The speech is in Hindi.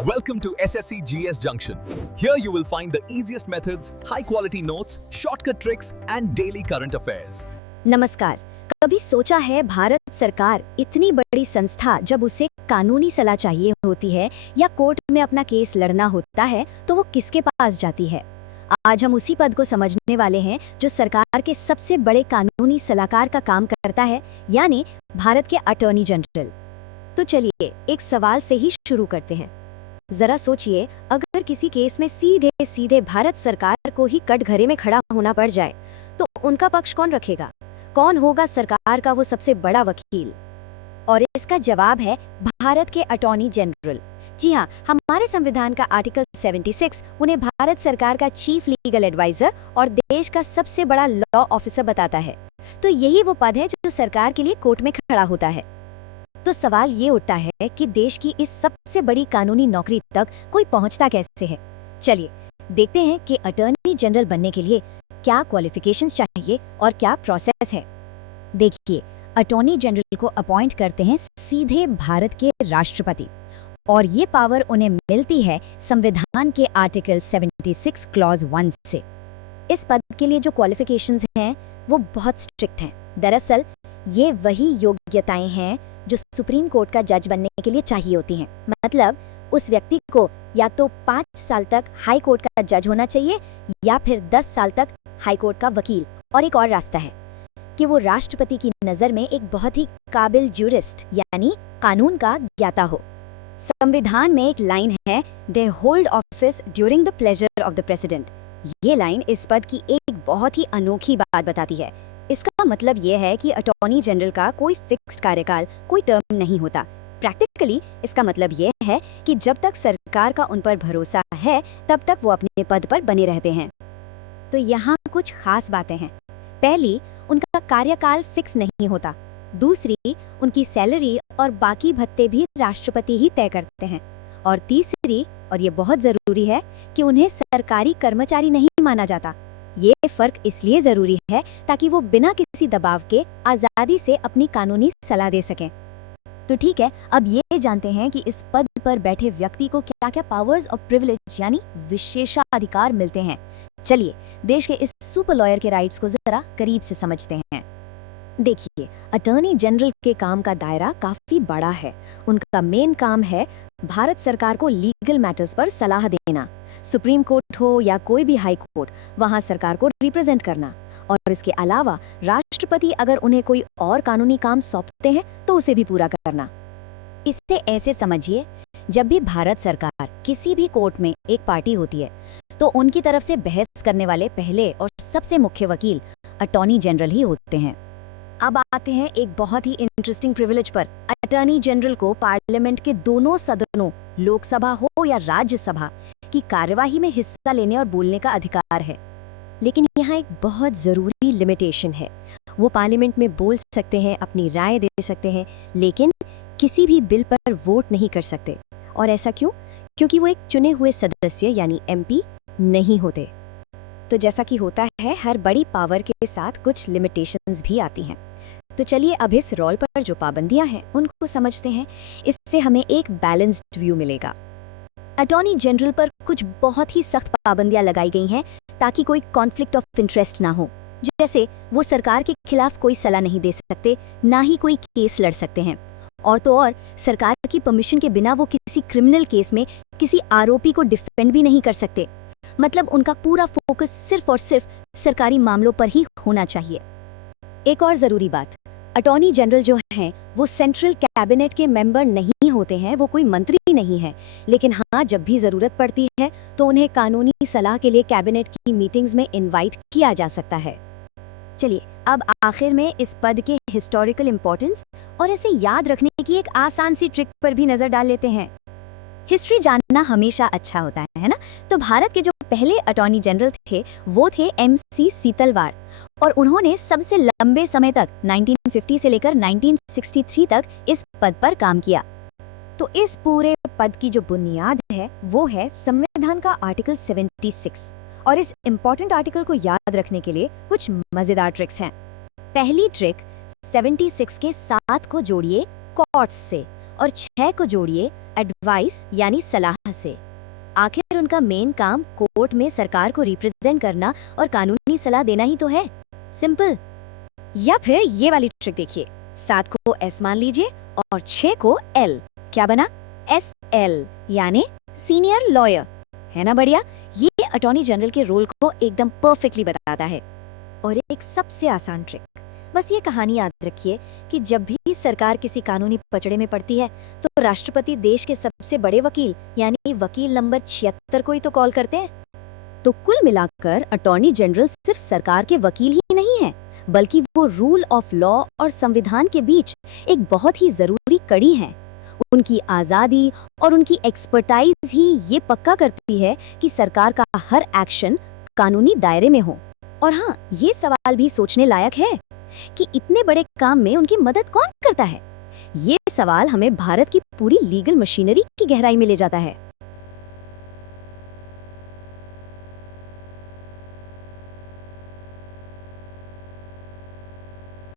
Welcome to SSC GS Junction. Here you will find the easiest methods, high quality notes, shortcut tricks and daily current affairs. नमस्कार। कभी सोचा है भारत सरकार इतनी बड़ी संस्था जब उसे कानूनी सलाह चाहिए होती है या कोर्ट में अपना केस लड़ना होता है तो वो किसके पास जाती है? आज हम उसी पद को समझने वाले हैं जो सरकार के सबसे बड़े कानूनी सलाहकार का काम करता है, यानी भारत के अटॉर्नी जनरल। तो चलिए एक सवाल से ही शुरू करते हैं। जरा सोचिए, अगर किसी केस में सीधे सीधे भारत सरकार को ही कटघरे में खड़ा होना पड़ जाए तो उनका पक्ष कौन रखेगा? कौन होगा सरकार का वो सबसे बड़ा वकील? और इसका जवाब है भारत के अटॉर्नी जनरल। जी हाँ, हमारे संविधान का आर्टिकल 76 उन्हें भारत सरकार का चीफ लीगल एडवाइजर और देश का सबसे बड़ा लॉ ऑफिसर बताता है। तो यही वो पद है जो सरकार के लिए कोर्ट में खड़ा होता है। तो सवाल ये उठता है कि देश की इस सबसे बड़ी कानूनी नौकरी तक कोई पहुंचता कैसे है? चलिए देखते हैं कि अटॉर्नी जनरल बनने के लिए क्या क्वालिफिकेशंस चाहिए और क्या प्रोसेस है। देखिए, अटॉर्नी जनरल को अपॉइंट करते हैं सीधे भारत के राष्ट्रपति और ये पावर उन्हें मिलती है संविधान के आर्टिकल 76 क्लॉज 1 से। इस पद के लिए जो क्वालिफिकेशंस हैं वो बहुत स्ट्रिक्ट हैं। दरअसल ये वही योग्यताएं हैं जो सुप्रीम कोर्ट का जज बनने के लिए चाहिए होती हैं। मतलब उस व्यक्ति को या तो 5 साल तक हाई कोर्ट का जज होना चाहिए या फिर 10 साल तक हाई कोर्ट का वकील। और एक और रास्ता है कि वो राष्ट्रपति की नजर में एक बहुत ही काबिल ज्यूरिस्ट यानी कानून का ज्ञाता हो। संविधान में एक लाइन है, they hold office during the pleasure of the president. ये लाइन इस पद की एक बहुत ही अनोखी बात बताती है। इसका मतलब ये है कि अटॉर्नी जनरल का कोई फिक्स्ड कार्यकाल, कोई टर्म नहीं होता। प्रैक्टिकली इसका मतलब ये है कि जब तक सरकार का उन पर भरोसा है तब तक वो अपने पद पर बने रहते हैं। तो यहाँ कुछ खास बातें हैं। पहली, उनका कार्यकाल फिक्स नहीं होता। दूसरी, उनकी सैलरी और बाकी भत्ते भी राष्ट्रपति ही तय करते हैं। और तीसरी, और ये बहुत जरूरी है, कि उन्हें सरकारी कर्मचारी नहीं माना जाता। ये फर्क इसलिए जरूरी है ताकि वो बिना किसी दबाव के आजादी से अपनी कानूनी सलाह दे सकें। तो ठीक है, अब ये जानते हैं कि इस पद पर बैठे व्यक्ति को क्या क्या पावर्स और प्रिविलेज यानी विशेषाधिकार मिलते हैं। चलिए देश के इस सुपर लॉयर के राइट्स को जरा करीब से समझते हैं। देखिए, अटॉर्नी जनरल के काम का दायरा काफी बड़ा है। उनका मेन काम है भारत सरकार को लीगल मैटर्स पर सलाह देना। सुप्रीम कोर्ट हो या कोई भी हाई कोर्ट, वहां सरकार को रिप्रेजेंट करना। और इसके अलावा राष्ट्रपति अगर उन्हें कोई और कानूनी काम सौंपते हैं तो उसे भी पूरा करना। इससे ऐसे समझिए, जब भी भारत सरकार किसी भी कोर्ट में एक पार्टी होती है तो उनकी तरफ से बहस करने वाले पहले और सबसे मुख्य वकील अटॉर्नी जनरल ही होते हैं। अब आते हैं एक बहुत ही इंटरेस्टिंग प्रिविलेज पर। अटॉर्नी जनरल को पार्लियामेंट के दोनों सदनों, लोकसभा हो या राज्यसभा, की कार्यवाही में हिस्सा लेने और बोलने का अधिकार है। लेकिन यहाँ एक बहुत जरूरी लिमिटेशन है। वो पार्लियामेंट में बोल सकते हैं, अपनी राय दे सकते हैं, लेकिन किसी भी बिल पर वोट नहीं कर सकते। और ऐसा क्यों? क्योंकि वो एक चुने हुए सदस्य यानी एमपी नहीं होते। तो जैसा कि होता है, हर बड़ी पावर के साथ कुछ लिमिटेशंस भी आती हैं। तो चलिए अब इस रोल पर जो पाबंदियां हैं उनको समझते हैं। इससे हमें एक बैलेंस्ड व्यू मिलेगा। अटॉर्नी जनरल पर कुछ बहुत ही सख्त पाबंदियां लगाई गई हैं ताकि कोई कॉन्फ्लिक्ट ऑफ इंटरेस्ट ना हो। जैसे वो सरकार के खिलाफ कोई सलाह नहीं दे सकते, ना ही कोई केस लड़ सकते हैं। और तो और सरकार की परमिशन के बिना वो किसी क्रिमिनल केस में किसी आरोपी को डिफेंड भी नहीं कर सकते। मतलब उनका पूरा फोकस सिर्फ और सिर्फ सरकारी मामलों पर ही होना चाहिए। एक और जरूरी बात, अटॉर्नी जनरल जो हैं वो सेंट्रल कैबिनेट के मेंबर नहीं होते हैं, वो कोई मंत्री नहीं है। लेकिन हाँ, जब भी जरूरत पड़ती है तो उन्हें कानूनी सलाह के लिए कैबिनेट की मीटिंग्स में इनवाइट किया जा सकता है। चलिए अब आखिर में इस पद के हिस्टोरिकल इंपॉर्टेंस और इसे याद रखने की एक आसान सी ट्रिक पर भी नजर डाल लेते हैं। हिस्ट्री जानना हमेशा अच्छा होता है ना? तो भारत के जो पहले अटॉर्नी जनरल थे वो थे एमसी सीतलवाड़ और उन्होंने सबसे लंबे समय तक 1950 से लेकर 1963 तक इस पद पर काम किया। तो इस पूरे पद की जो बुनियाद है वो है संविधान का आर्टिकल 76 और इस इम्पोर्टेंट आर्टिकल को याद रखने के लिए कुछ मजेदार ट्रिक्स हैं। पहली ट्रिक, 76 के 7 को जोड़िए कोर्ट्स से और 6 को जोड़िए एडवाइस यानी सलाह से। आखिर उनका मेन काम कोर्ट में सरकार को रिप्रेजेंट करना और कानूनी सलाह देना ही तो है। सिंपल। या फिर ये वाली ट्रिक देखिए, 7 को S मान लीजिए और 6 को L। क्या बना? SL यानी सीनियर लॉयर। है ना बढ़िया? ये अटॉर्नी जनरल के रोल को एकदम परफेक्टली बताता है। और एक सबसे आसान ट्रिक, बस ये कहानी याद रखिए कि जब भी सरकार किसी कानूनी पचड़े में पड़ती है तो राष्ट्रपति देश के सबसे बड़े वकील यानी वकील नंबर 76 को ही तो कॉल करते हैं। तो कुल मिलाकर अटॉर्नी जनरल सिर्फ सरकार के वकील ही नहीं है, बल्कि वो रूल ऑफ लॉ और संविधान के बीच एक बहुत ही जरूरी कड़ी है। उनकी आजादी और उनकी एक्सपर्टाइज ही ये पक्का करती है कि सरकार का हर एक्शन कानूनी दायरे में हो। और हाँ, ये सवाल भी सोचने लायक है कि इतने बड़े काम में उनकी मदद कौन करता है। ये सवाल हमें भारत की पूरी लीगल मशीनरी की गहराई में ले जाता है।